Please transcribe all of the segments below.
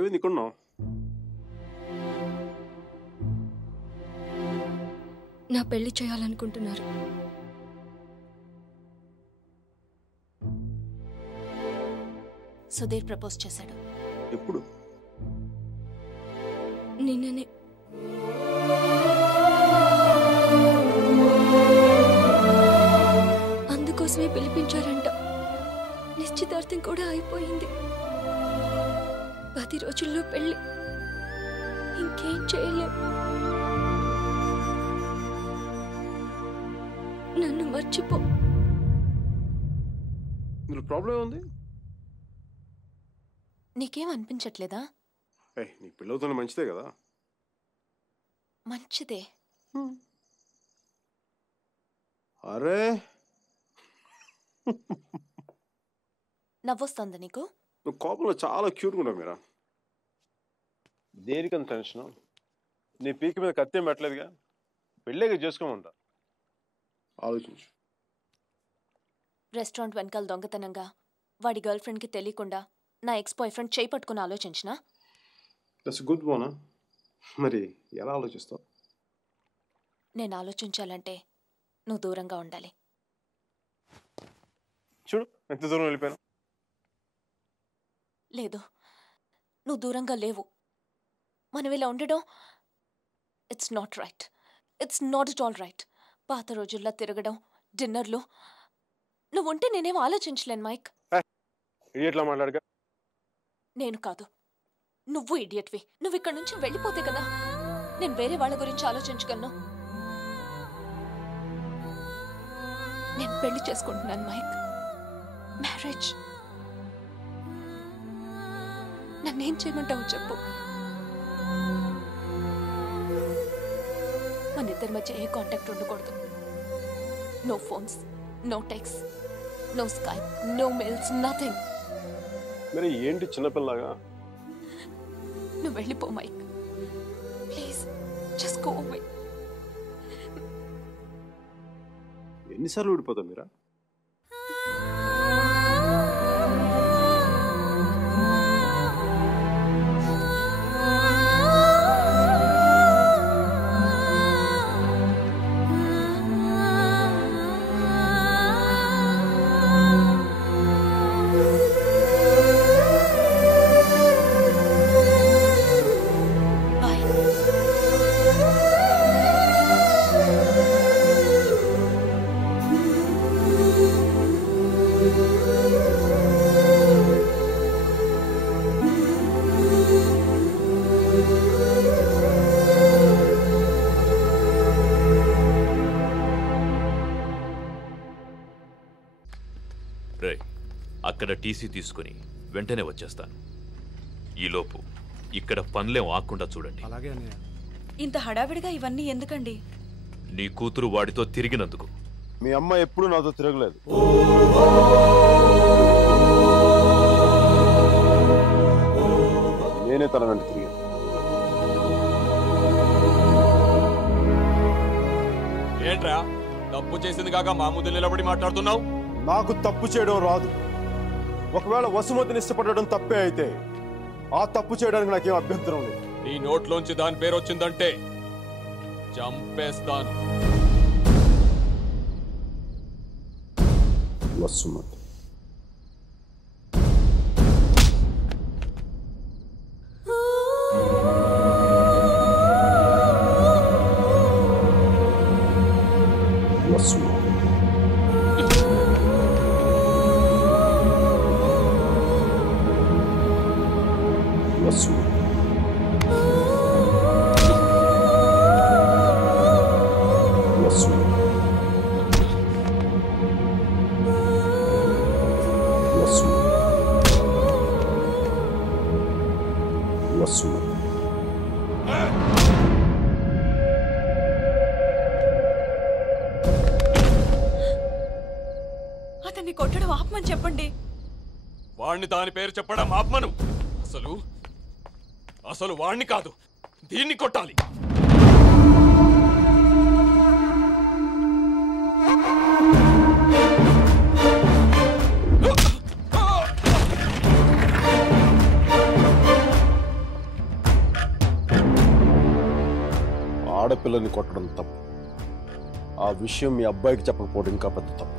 ఏమైంది ఇక్కడున్నావు? నా పెళ్లి చేయాలనుకుంటున్నారు. సుధీర్ ప్రపోజ్ చేశాడు. ఎప్పుడు? నిన్ననే. అందుకోసమే పిలిపించారంట. నిశ్చితార్థం కూడా అయిపోయింది. 10 రోజుల్లో పెళ్లి. ఇంకేం చేయలేం. నన్ను మర్చిపో. ఇందులో ప్రాబ్లం ఏముంది? నీకేం అనిపించట్లేదా? నీ పిల్లవుతున్న మంచిదే కదా. మంచిదే. అరే నవ్వొస్తుందా నీకు? నువ్వు కోపంలో చాలా క్యూట్గా ఉంటావు మీరా. దేనికంత టెన్షన్? నీ పీక మీద కత్తేం పెట్టలేదుగా. పెళ్ళేగా చేసుకోమంటా. ఆలోచించు. రెస్టారెంట్ వెనకాల దొంగతనంగా వాడి గర్ల్ ఫ్రెండ్కి తెలియకుండా నా ఎక్స్ బాయ్ ఫ్రెండ్ చేయి పట్టుకుని ఆలోచించినా? దట్స్ గుడ్ బోనా. మరి ఎలా ఆలోచిస్తావు? నేను ఆలోచించాలంటే నువ్వు దూరంగా ఉండాలి. చూడు ఎంత దూరం వెళ్ళిపోయాను. లేదు, నువ్వు దూరంగా లేవు. మనం ఇలా ఉండడం it's not right. It's not it all right. పాత రోజుల్లో తిరగడం, డిన్నర్లు, నువ్వు ఉంటే నేనేం ఆలోచించలేను మైక్. ఇడియట్లా మాట్లాడగా. నేను కాదు, నువ్వు ఇడియట్వి. నువ్వు ఇక్కడ నుంచి వెళ్ళిపోతే కదా నేను వేరే వాళ్ళ గురించి ఆలోచించగలను. నేను పెళ్లి చేసుకుంటున్నాను మైక్. మ్యారేజ్. నన్నేం చేయమంటావు చెప్పు. మన ఇద్దరి మధ్య ఏ కాంటాక్ట్ ఉండకూడదు. No phones, no text, no Skype, no mails, nothing. మరి ఏంటి చిన్నపిల్లగా? నువ్వు వెళ్ళిపో Mike. Please just go away. ఎన్నిసార్లు ఊడిపోతావు మీరా? అక్కడ టీసీ తీసుకుని వెంటనే వచ్చేస్తాను. ఈలోపు ఇక్కడ పనులేం ఆకుండా చూడండి. ఇంత హడావిడిగా ఇవన్నీ ఎందుకండి? నీ కూతురు వాడితో తిరిగినందుకు. మీ అమ్మ ఎప్పుడు నాతో తిరగలేదు. నేనే తన వెంట తిరిగాను. ఏంట్రా తప్పు చేసింది కాక మా ముందు నిలబడి మాట్లాడుతున్నావు? నాకు తప్పు చేయడం రాదు. ఒకవేళ వసుమతిని ఇష్టపడడం తప్పే అయితే ఆ తప్పు చేయడానికి నాకేం అభ్యంతరం లేదు. నీ నోట్లోంచి దాని పేరు వచ్చిందంటే చంపేస్తాను. వసుమతి అతన్ని కొట్టడం ఆపమని చెప్పండి. వాణ్ణి దాని పేరు చెప్పడం ఆపమను. అసలు వాణ్ణి కాదు, దీన్ని కొట్టాలి. ఆడపిల్లని కొట్టడం తప్పు. ఆ విషయం మీ అబ్బాయికి చెప్పకపోవడం ఇంకా పెద్ద తప్పు.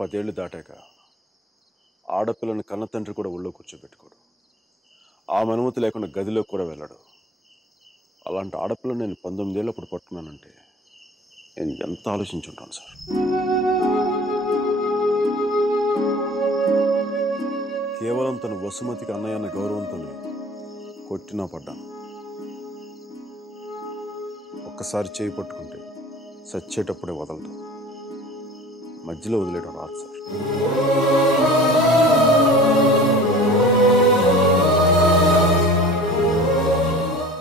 పదేళ్లు దాటాక ఆడపిల్లని కన్న తండ్రి కూడా ఒళ్ళో కూర్చోబెట్టుకోడు. ఆమె అనుమతి లేకుండా గదిలోకి కూడా వెళ్ళాడు. అలాంటి ఆడపిల్లని నేను 19 ఏళ్ళప్పుడు పట్టుకున్నానంటే నేను ఎంత ఆలోచించుంటాను సార్. కేవలం తన వసుమతికి అన్నయ్య అన్న గౌరవంతోనే కొట్టినా పడ్డాను. ఒక్కసారి చేయి పట్టుకుంటే చచ్చేటప్పుడే వదలదు. మధ్యలో వదిలేయడం రాదు సార్.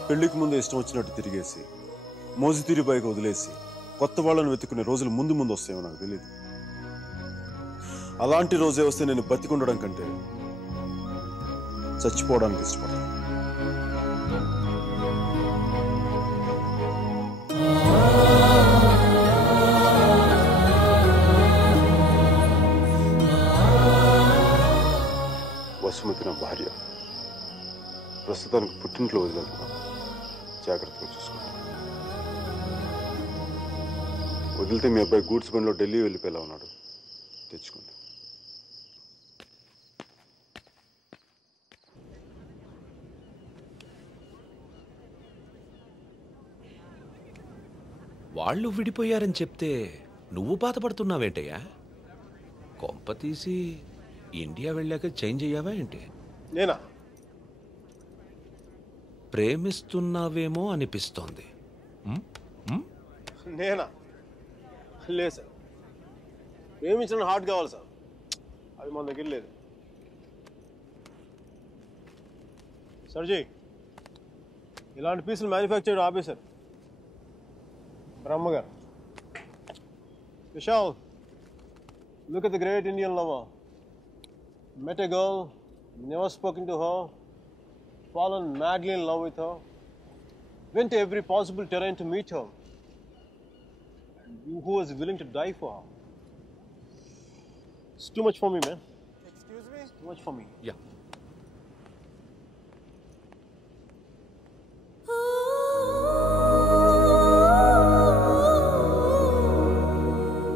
పెళ్లికి ముందు ఇష్టం వచ్చినట్టు తిరిగేసి మోజు తీరి పైకి వదిలేసి కొత్త వాళ్ళని వెతుకునే రోజులు ముందు ముందు వస్తాయో నాకు తెలియదు. అలాంటి రోజే వస్తే నేను బతికుండడం కంటే చచ్చిపోవడానికి ఇష్టపడతాను. వసుమతి నా భార్య. ప్రస్తుతానికి పుట్టింట్లో వదిలేస్తున్నాను. జాగ్రత్తగా చూసుకుంటాను. వదిలితే మీ అబ్బాయి గూడ్స్ బండిలో ఢిల్లీ వెళ్ళిపోయేలా ఉన్నాడు. తెచ్చుకుంది. వాళ్ళు విడిపోయారని చెప్తే నువ్వు బాధపడుతున్నావేంటయ్యా? కొంప తీసి ఇండియా వెళ్ళాక చేంజ్ అయ్యావా ఏంటి? నేనా? ప్రేమిస్తున్నావేమో అనిపిస్తోంది. నేనా? లేదు సార్. ప్రేమించిన హార్ట్ కావాలి సార్. అది మన దగ్గర లేదు. సర్జీ, ఇలాంటి పీసులు మ్యానుఫ్యాక్చర్ ఆపేశారు బ్రహ్మగారు. Vishal, look at the great Indian lover. Met a girl, never spoken to her, fallen madly in love with her, went to every possible terrain to meet her, and who was willing to die for her. It's too much for me, man. Excuse me? It's too much for me. Yeah.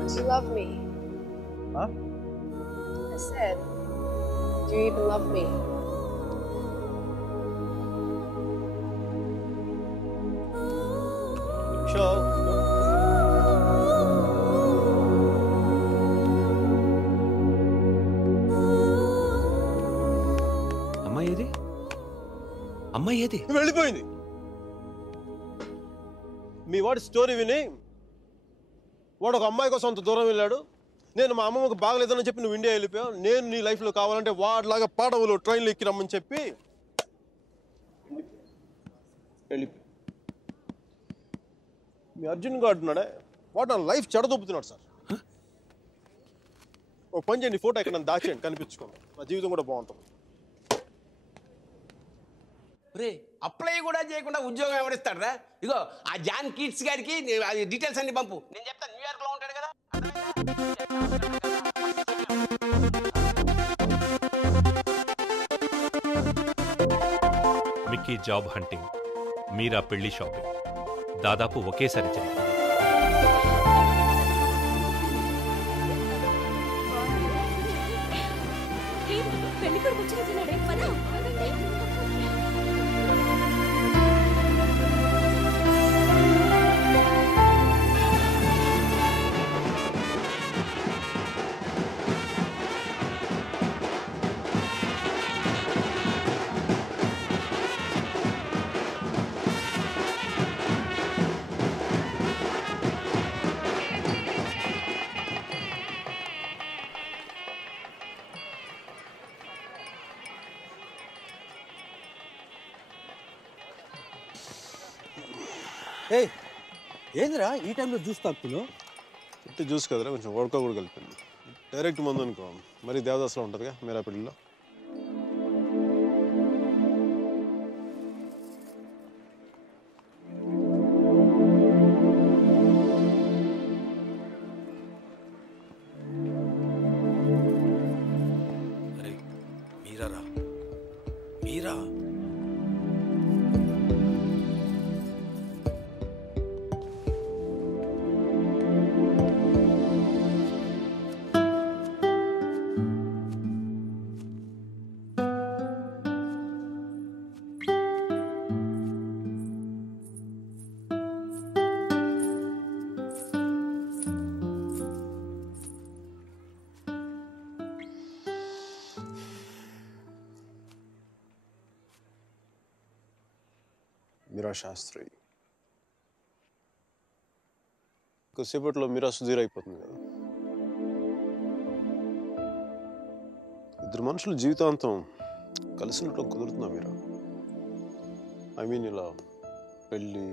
Do you love me? Huh? I said, do you even love me? Sure. అమ్మాయి ఏది? అమ్మాయి ఏది? వెళ్ళిపోయింది. మీ వాడి story విని వాడు ఒక అమ్మాయి కోసం అంత దూరం వెళ్ళాడు. నేను మా అమ్మమ్మకు బాగలేదని చెప్పి నువ్వు ఇండియా వెళ్ళిపోయావు. నేను నీ లైఫ్లో కావాలంటే వాడిలాగా పాడవులు ట్రైన్లో ఎక్కి రమ్మని చెప్పి వెళ్ళిపోయి మీ అర్జున్ గారు అంటున్నాడే, వాడు నా లైఫ్ చెడదొప్పుతున్నాడు సార్. ఓ పని చేయండి, ఫోటో ఎక్కడ నన్ను దాచేయండి, కనిపించుకోండి. నా జీవితం కూడా బాగుంటుంది. రే అప్లై కూడా చేయకుండా ఉద్యోగం ఎవరిస్తాడరా? ఇగో ఆ జాన్ కిడ్స్ గారికి అది డీటెయిల్స్ అన్ని పంపు. నేను చెప్తాను, న్యూయార్క్లో ఉంటాడు కదా. వెంకీ జాబ్ హంటింగ్, మీరా పెళ్లి షాపింగ్ దాదాపు ఒకేసారి జరిగింది. పెళ్లి కొడుకు వచ్చినట్టున్నాడే పదా. ఏందిరా ఈ టైంలో జ్యూస్ తాగుతున్నావు? ఇంటి జ్యూస్ కదరా, కొంచెం ఓడక కూడా కలిపింది. డైరెక్ట్ మందు అనుకో మరి దేవదాస్లో ఉంటుందిగా మీరా పెళ్ళిలో. మీరా మీరా శాస్త్రి కొద్దిసేపట్లో మీరా సుధీర్ అయిపోతుంది కదా. ఇద్దరు మనుషులు జీవితాంతం కలిసి ఉండటం కుదురుతుందా మీరా? ఐ మీన్ ఇలా పెళ్ళి,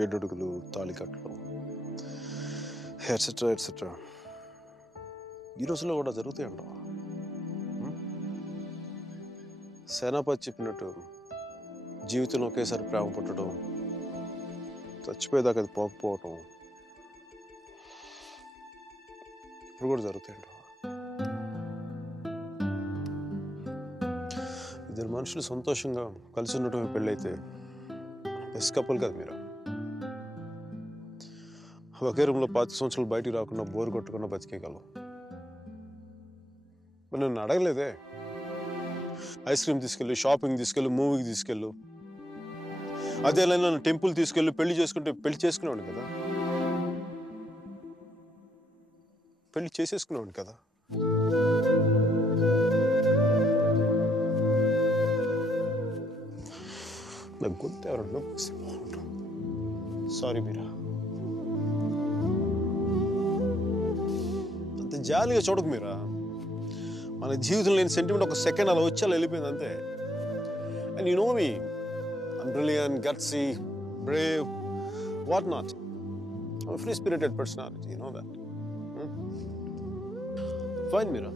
7 అడుగులు, తాళి కట్టడం, ఎట్సెట్రా ఎట్సెట్రా ఈ రోజుల్లో కూడా జరుగుతాయంటావా? సేనాపతి చెప్పినట్టు జీవితంలో ఒకేసారి ప్రేమ పుట్టడం, చచ్చిపోయేదాకా అది పోకపోవటం ఇప్పుడు కూడా జరుగుతాయంట. ఇద్దరు మనుషులు సంతోషంగా కలిసి ఉండటమే పెళ్ళైతే బెస్ట్ కపుల్ కదా మీరు. ఒకే రూమ్లో 5 సంవత్సరాలు బయటికి రాకుండా బోర్ కొట్టకుండా బతికేయగలం. మరి నన్ను అడగలేదే, ఐస్ క్రీమ్ తీసుకెళ్ళు, షాపింగ్ తీసుకెళ్ళు, మూవీకి తీసుకెళ్ళు, అదే నన్ను టెంపుల్ తీసుకెళ్ళి పెళ్లి చేసుకుంటే పెళ్లి చేసుకునేవాడు కదా, పెళ్లి చేసేసుకునేవాడు కదా. నాకు గొంతు ఎవరన్నా సారీ మీరా, అంత జాలిగా చూడకు మీరా. మన జీవితంలో లేని సెంటిమెంట్ ఒక సెకండ్ అలా వచ్చి అలా వెళ్ళిపోయింది అంతే. And you know me, I'm brilliant, gutsy, brave, what not. I'm a free-spirited personality, you know that. Fine, Meera.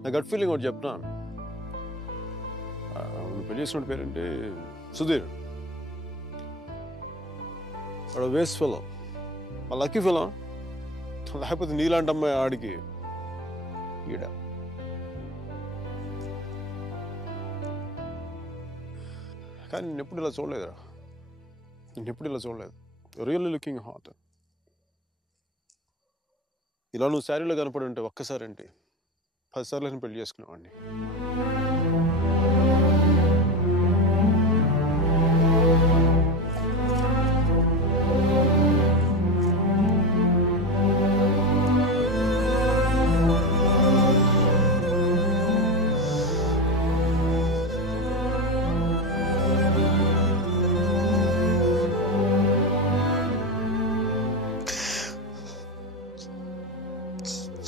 నా గట్ ఫీలింగ్ ఒకటి చెప్తున్నా. పెళ్లి చేసుకున్న పేరేంటి? సుధీర్. వాడు వేస్ట్ ఫెలో, మా లక్కీ ఫెలో. లేకపోతే నీలాంటి అమ్మాయి ఆడికి ఈడ. కానీ నేను ఎప్పుడు ఇలా చూడలేదురా, నేను ఎప్పుడు ఇలా చూడలేదు. Really looking hot. ఇలా నువ్వు శారీలో కనపడి ఉంటే ఒక్కసారి ఏంటి 10 సార్లు నేను పెళ్లి చేసుకునేవాడిని.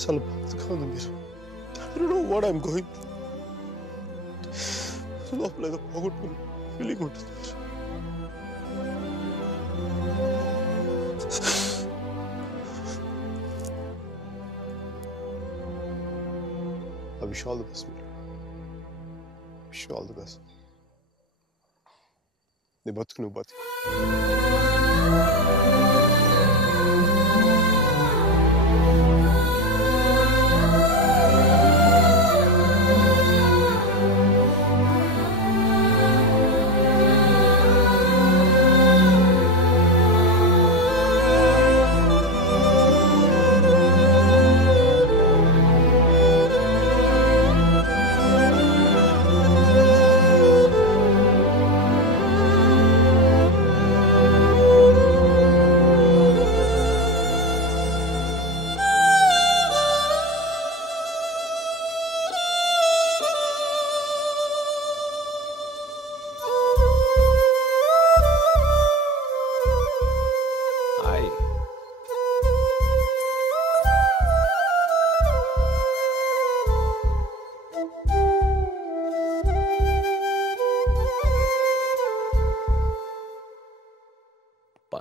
చాలా బాధగా ఉంది మీరు. I don't know what I'm going through. లోపల ఏదో పోగొట్టుకుని ఫీలింగ్ ఉంటుంది. I wish you all the best, Meera. Wish you all the best. నీ బతుకు నువ్వు బతుకు.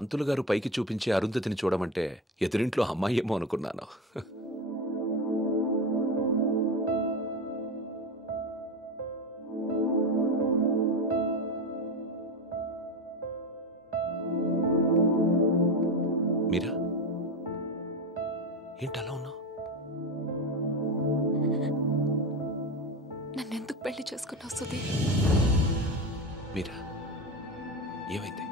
పంతులు గారు పైకి చూపించే అరుంధతిని చూడమంటే ఎదురింట్లో అమ్మాయి ఏమో అనుకున్నాను. మీరా ఏంటలా ఉన్నావు? నన్నెందుకు పెళ్లి చేసుకున్నావు సుధీర్? మీరా ఏమైంది?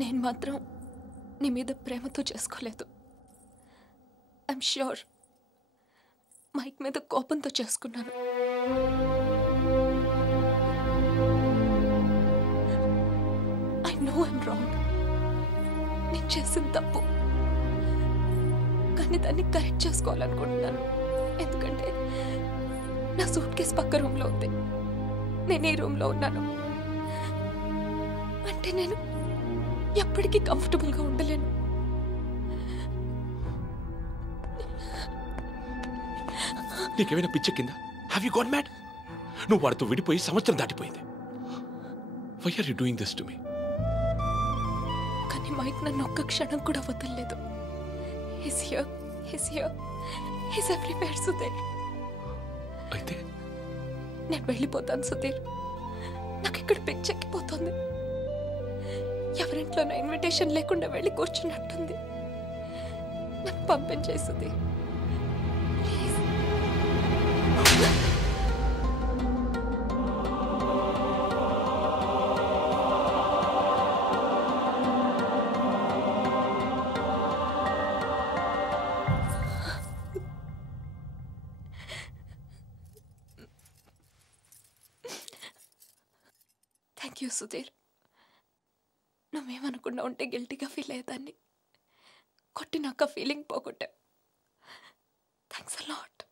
నేను మాత్రం నీ మీద ప్రేమతో చేసుకోలేదు. ఐఎమ్ ష్యూర్ మైక్ మీద కోపంతో చేసుకున్నాను. I know I'm wrong. నేను చేసిన తప్పు, కానీ దాన్ని కరెక్ట్ చేసుకోవాలనుకుంటున్నాను. ఎందుకంటే నా సూట్ కేసు పక్క రూమ్లో ఉంది, నేను ఈ రూమ్లో ఉన్నాను. అంటే నేను ఎప్పటికీ కంఫర్టబుల్గా ఉండలేను. నీకేమైనా పిచ్చెక్కిందా? Have you got mad? నువ్వు వాడితో విడిపోయి సంవత్సరం దాటిపోయింది. Why are you doing this to me? కానీ మైక్ నన్ను ఒక్క క్షణం కూడా వదలలేదు. He's here, he's everywhere, Sudheer. అయితే నేను వెళ్ళిపోతాను సుధీర్. నాకు ఇక్కడ పిచ్చెక్కిపోతుంది. ఎవరింట్లోనో ఇన్విటేషన్ లేకుండా వెళ్ళి కూర్చున్నట్టుంది. నన్ను పంపించేయి సుధీర్. Thank you Sudhir. నువ్వేమనుకున్నా ఉంటే గిల్టీగా ఫీల్ అయ్యేదాన్ని. కొట్టినాక ఫీలింగ్ పోగొట్టా. Thanks a lot.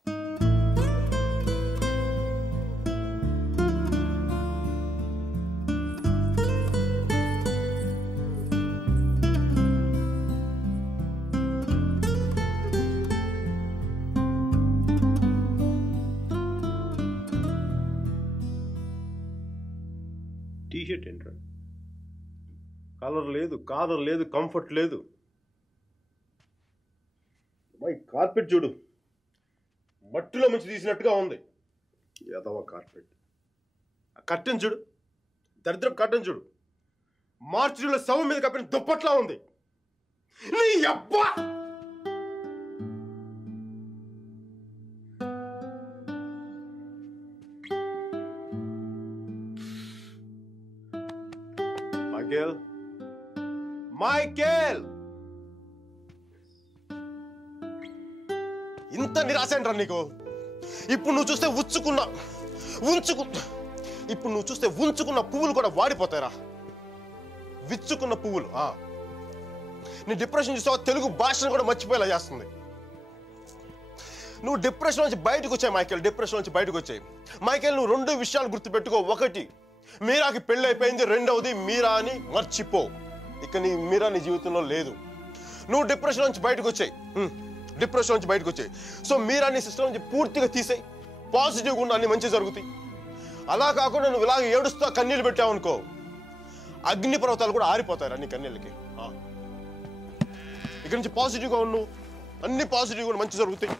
టీషర్ట్ ఏంట్రా? కలర్ లేదు, కాలర్ లేదు, కంఫర్ట్ లేదు. మై కార్పెట్ చూడు, మట్టిలో ముంచి తీసినట్టుగా ఉంది. ఏదవ కార్పెట్. ఆ కట్టెన్ చూడు, దరిద్రపు కట్టెన్ చూడు, మార్చిలో శవం మీద కప్పిన దుప్పట్లా ఉంది. నీ అబ్బా! మైకేల్, ఇంత నిరాశంట్రా నీకు? ఇప్పుడు నువ్వు చూస్తే ఉంచుకున్న పువ్వులు కూడా వాడిపోతాయిరా. విచ్చుకున్న పువ్వులు. నీ డిప్రెషన్ చూసావా? తెలుగు భాషను కూడా మర్చిపోయేలా చేస్తుంది. నువ్వు డిప్రెషన్ నుంచి బయటకు వచ్చాయి మైకేల్. డిప్రెషన్ నుంచి బయటకు వచ్చాయి మైకేల్. నువ్వు 2 విషయాలు గుర్తుపెట్టుకో. 1, మీరాకి పెళ్ళి అయిపోయింది. 2వది, మీరా అని మర్చిపో. ఇక మీరా నీ జీవితంలో లేదు. నువ్వు డిప్రెషన్ నుంచి బయటకు వచ్చాయి. సో మీరా నీ సిస్టమ్ నుంచి పూర్తిగా తీసేయి. పాజిటివ్గా ఉన్న అన్ని మంచి జరుగుతాయి. అలా కాకుండా నువ్వు ఇలాగ ఏడుస్తా కన్నీళ్ళు పెట్టావు అనుకో, అగ్ని పర్వతాలు కూడా ఆరిపోతాయి నీ కన్నీళ్ళకి. ఇక్కడి నుంచి పాజిటివ్గా ఉండు, అన్ని పాజిటివ్గా ఉండి మంచి జరుగుతాయి.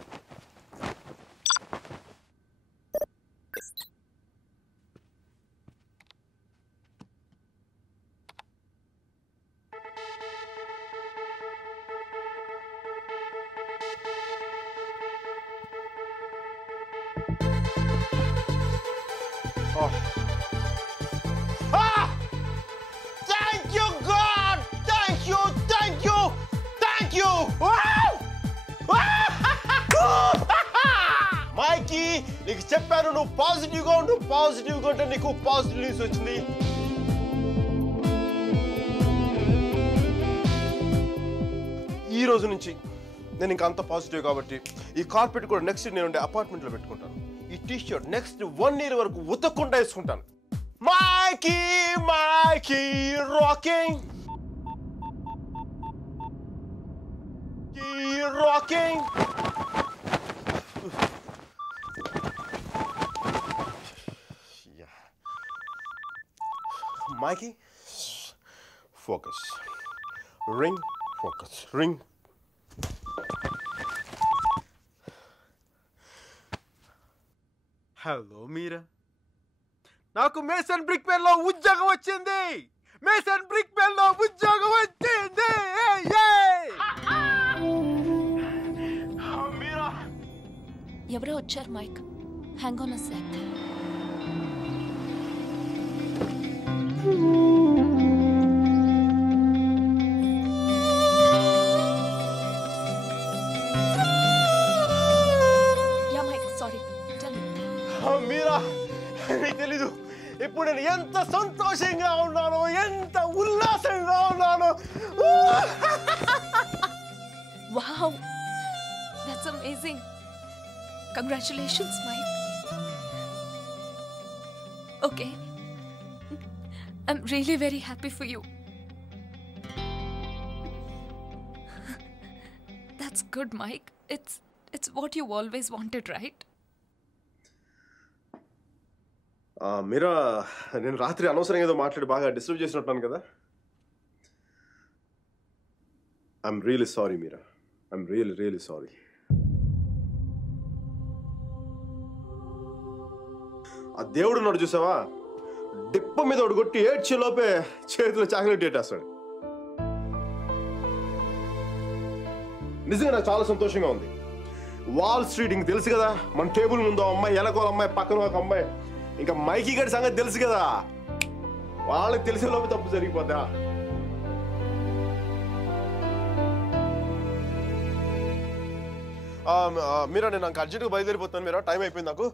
Thank you, God! Thank you! మైకీ, నీకు చెప్పాను నువ్వు పాజిటివ్గా ఉండు. పాజిటివ్గా ఉంటే నీకు పాజిటివ్ న్యూస్ వచ్చింది. ఈ రోజు నుంచి నేను ఇంకా అంత పాజిటివ్ కాబట్టి ఈ కార్పెట్ కూడా నెక్స్ట్ నేను ఉండే అపార్ట్మెంట్లో పెట్టుకుంటాను. ఈ టీ షర్ట్ నెక్స్ట్ 1 year వరకు ఉతకకుండా వేసుకుంటాను. Mikey rocking, rocking. Mikey, focus. Ring, focus. Ring. Hello Meera, నాకు మేసన్ బ్రిక్ పెన్ లో ఉద్యోగం వచ్చింది. మేసన్ బ్రిక్ పెన్ లో ఉద్యోగం వచ్చింది. మీరా, ఎవరో వచ్చారు Mike. Hang on a sec. Yeah Mike, sorry. Tell me. Meera, నీకు తెలీదు ఇప్పుడు నేను ఎంత సంతోషంగా ఉన్నానో, ఎంత ఉల్లాసంగా ఉన్నానో. Wow, that's amazing. Congratulations, Mike. Okay, I'm really very happy for you. That's good, Mike. It's what you always wanted, right? మీరా, నేను రాత్రి అనవసరంగా ఏదో మాట్లాడి బాగా డిస్టర్బ్ చేసినట్టున్నాను కదా. I'm really sorry Meera. I'm really sorry. ఆ దేవుడు ఉన్నాడు చూసావా, డిప్ప మీద ఒకటి కొట్టి ఏడ్చే లోపే చేతిలో చాక్లెట్ ఏటేస్తాడు. నిజంగా నాకు చాలా సంతోషంగా ఉంది. వాల్ స్ట్రీట్ ఇంక తెలుసు కదా, మన టేబుల్ ముందు అమ్మాయి, ఎలకోల అమ్మాయి, పక్కన ఒక అమ్మాయి, ఇంకా మైకీ గారి సంగతి తెలుసు కదా, వాళ్ళకి తెలిసే లోపు తప్పు జరిగిపోద్దా. మీరా, నేను నాకు అర్జెంట్గా బయలుదేరిపోతాను. మీరా, టైం అయిపోయింది నాకు.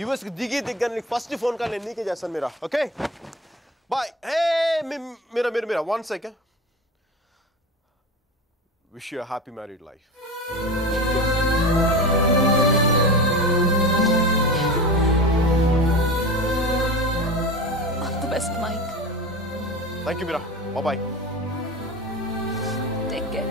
యూఎస్కి దిగ్గా నీకు ఫస్ట్ ఫోన్ కాల్ నేను నీకే చేస్తాను Meera. Okay, bye. Hey Meera, 1 second. Wish you happy married life. Best, Mike. Thank you, Mira. Bye-bye. Take care.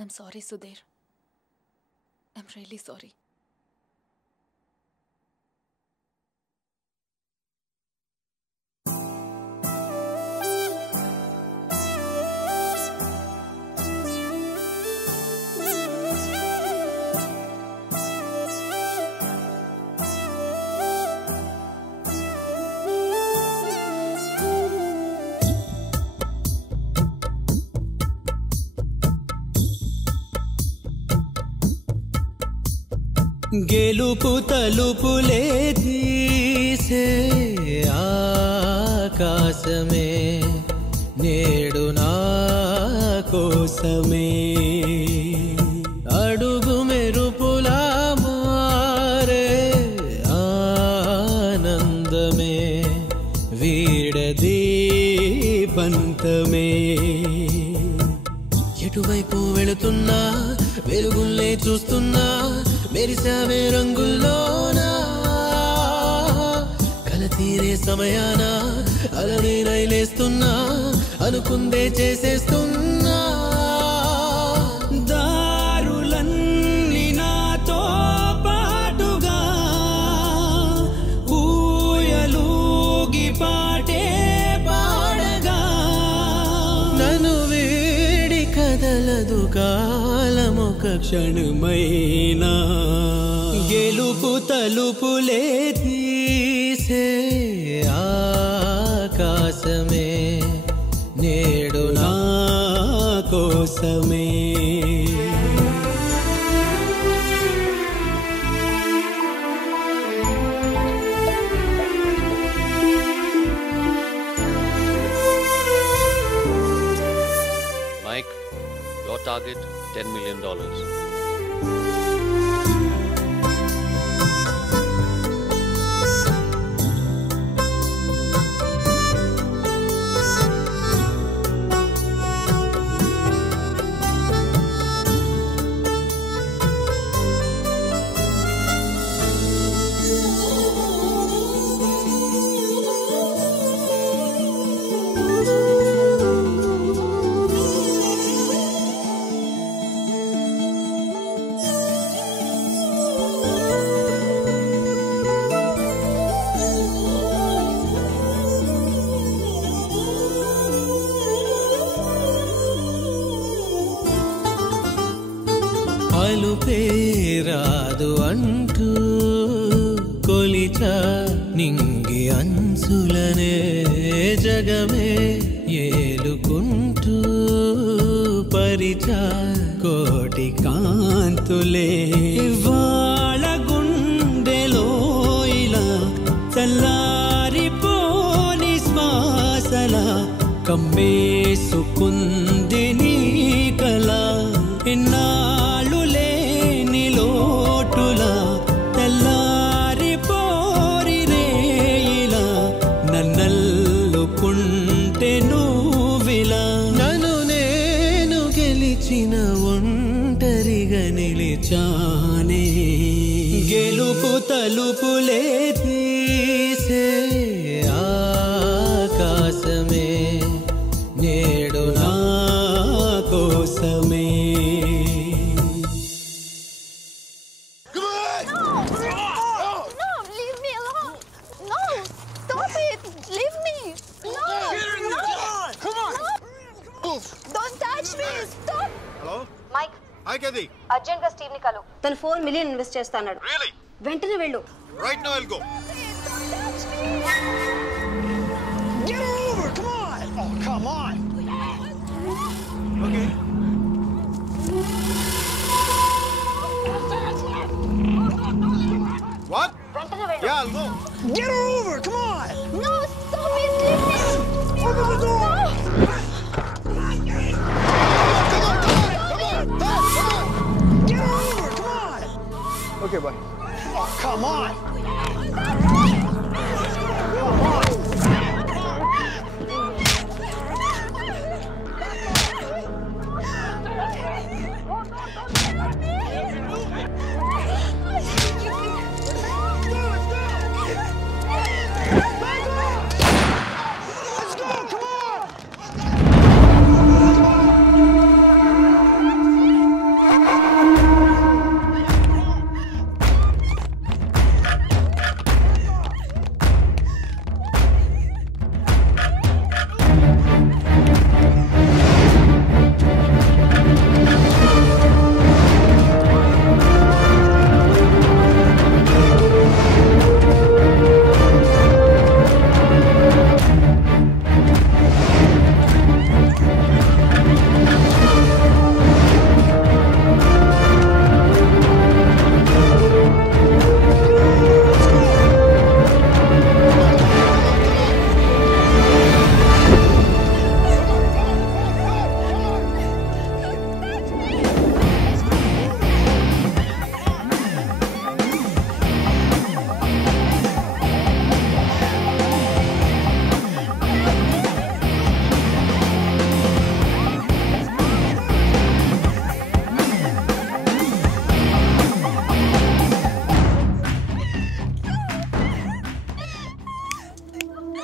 I'm sorry, Sudhir. I'm really sorry. గెలుపు తలుపులే తీసే ఆకాశమే నేడు నా కోసమే అడుగు మెరుపులా మారే ఆనందమే వీడది పంతమే ఎటువైపు వెళుతున్నా వెలుగుల్లే చూస్తున్నా మెరిసావే రంగుల్లోనా కల తీరే సమయాన అలనే రైలేస్తున్నా అనుకుందే చేసేస్తున్నా దారులన్నీ నాతో పాటుగా ఊయలూగి పాటే పాడగా నన్ను వీడి కదలదు కాలమొక క్షణమైనా గెలుపు తలుపులే తీసే ఆకాశమే నేడు నా కోసమే Mike, your target $10 million. నింగి అంచులనే జగమే ఏలుకుంటూ పరిచా కోటి కాంతులే వాళ్ళ గుండెలో ఇలా చల్లారిపోని శ్వాసల కమ్మేసుకుంది నీ కల ఇన్నాళ్ళు లేని లోటులా తెల్లారిపోరి రేయిలా నన్నల్లుకుంటే నువ్విలా నన్ను నేను గెలిచిన ఒంటరిగా నిలిచానే గెలుపు తలుపులే తీసే ఆకాశమే నేడు నా కోసమే అర్జెంట్ గా స్టీవ్ ని కలు. తను 4 మిలియన్ ఇన్వెస్ట్ చేస్తాడు. వెంటనే వెళ్ళు. Right now I'll go. Get over! Come on! Oh, come on! Okay. What? Yeah, I'll go. Get her over! Come on! No, stop it! Leave me! Open the door! Get her over! Come on! Okay, bye. Oh, come on!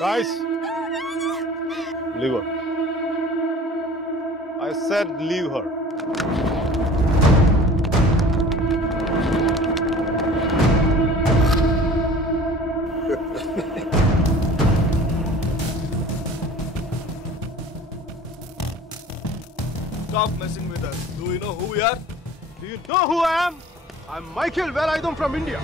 Guys, leave her. I said leave her. Stop messing with us. Do you know who we are? Do you know who I am? I'm Michael Velayudham from India.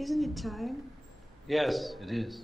Isn't it time? Yes, it is.